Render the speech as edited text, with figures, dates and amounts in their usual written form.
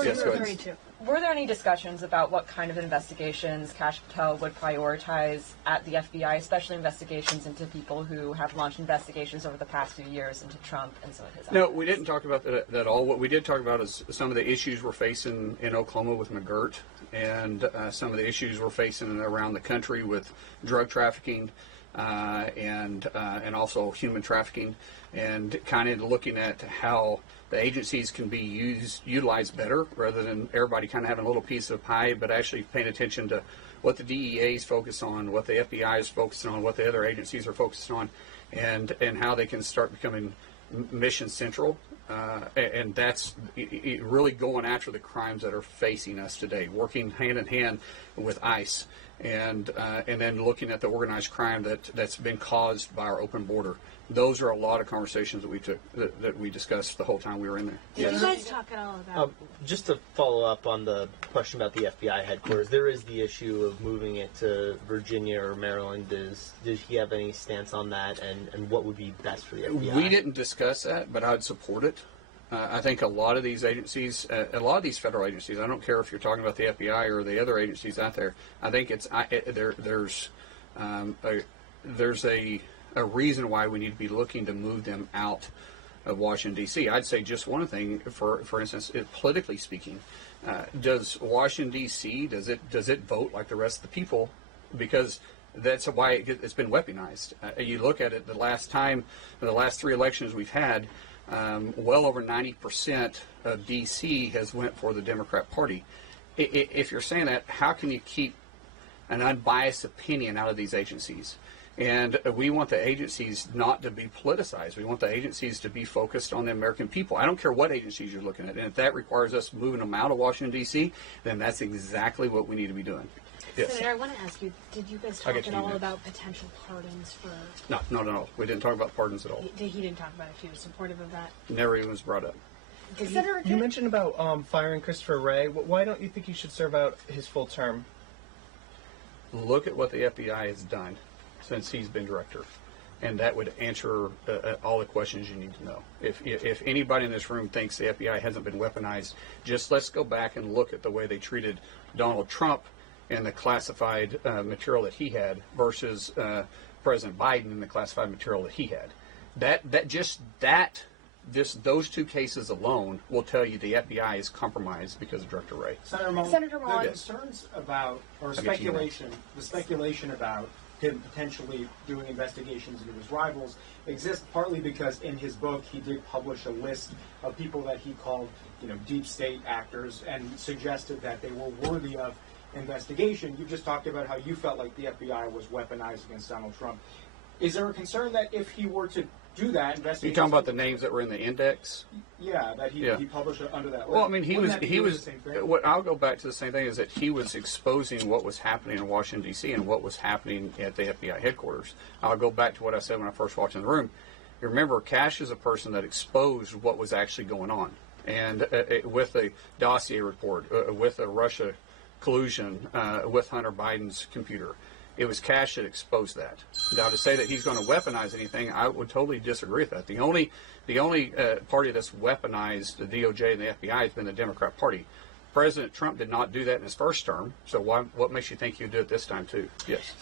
Who Yes, are go you ahead. referring to? Were there any discussions about what kind of investigations Kash Patel would prioritize at the FBI, especially investigations into people who have launched investigations over the past few years into Trump and some of his No, actions? we didn't talk about that at all. What we did talk about is some of the issues we're facing in Oklahoma with McGirt, and some of the issues we're facing around the country with drug trafficking and also human trafficking, and kind of looking at how the agencies can be utilized better rather than everybody kind of having a little piece of pie, but actually paying attention to what the DEA is focused on, what the FBI is focused on, what the other agencies are focused on, and how they can start becoming mission central. And that's really going after the crimes that are facing us today, working hand in hand with ICE, and then looking at the organized crime that's been caused by our open border. Those are a lot of conversations that we discussed the whole time we were in there. Did you guys talk at all about? Just to follow up on the question about the FBI headquarters, there is the issue of moving it to Virginia or Maryland. Does he have any stance on that, and what would be best for the FBI? We didn't discuss that, but I'd support it. I think a lot of these agencies, a lot of these federal agencies, I don't care if you're talking about the FBI or the other agencies out there, I think there's a reason why we need to be looking to move them out of Washington, D.C. I'd say just one thing, for instance, politically speaking, does Washington, D.C., does it vote like the rest of the people? Because that's why it's been weaponized. You look at it, the last 3 elections we've had, well over 90% of D.C. has went for the Democrat Party. If you're saying that, how can you keep an unbiased opinion out of these agencies? And we want the agencies not to be politicized. We want the agencies to be focused on the American people. I don't care what agencies you're looking at. And if that requires us moving them out of Washington, D.C., then that's exactly what we need to be doing. Yes. Senator, I want to ask you, did you guys talk at all about potential pardons for... No, not at all. We didn't talk about pardons at all. He didn't talk about if he was supportive of that? Never even was brought up. You mentioned about firing Christopher Wray. Why don't you think he should serve out his full term? Look at what the FBI has done since he's been director, and that would answer all the questions you need to know. If anybody in this room thinks the FBI hasn't been weaponized, just let's go back and look at the way they treated Donald Trump and the classified material that he had versus President Biden and the classified material that he had. Those 2 cases alone will tell you the FBI is compromised because of Director Wray. Senator Mullin, Senator Mullin. the concerns about, or speculation about him potentially doing investigations into his rivals exist partly because in his book he did publish a list of people that he called, deep state actors and suggested that they were worthy of investigation. You just talked about how you felt like the FBI was weaponized against Donald Trump. Is there a concern that if he were to do that investigation? You're talking about the names that were in the index? Yeah, that he published under that list. Well, I mean, he was. What I'll go back to the same thing is that he was exposing what was happening in Washington D.C. and what was happening at the FBI headquarters. I'll go back to what I said when I first walked in the room. You remember, Kash is a person that exposed what was actually going on, and with a dossier report, with a Russia collusion, with Hunter Biden's computer. It was Kash that exposed that. Now, to say that he's going to weaponize anything, I would totally disagree with that. The only party that's weaponized the DOJ and the FBI has been the Democrat Party. President Trump did not do that in his first term, so what makes you think he'll do it this time too? Yes.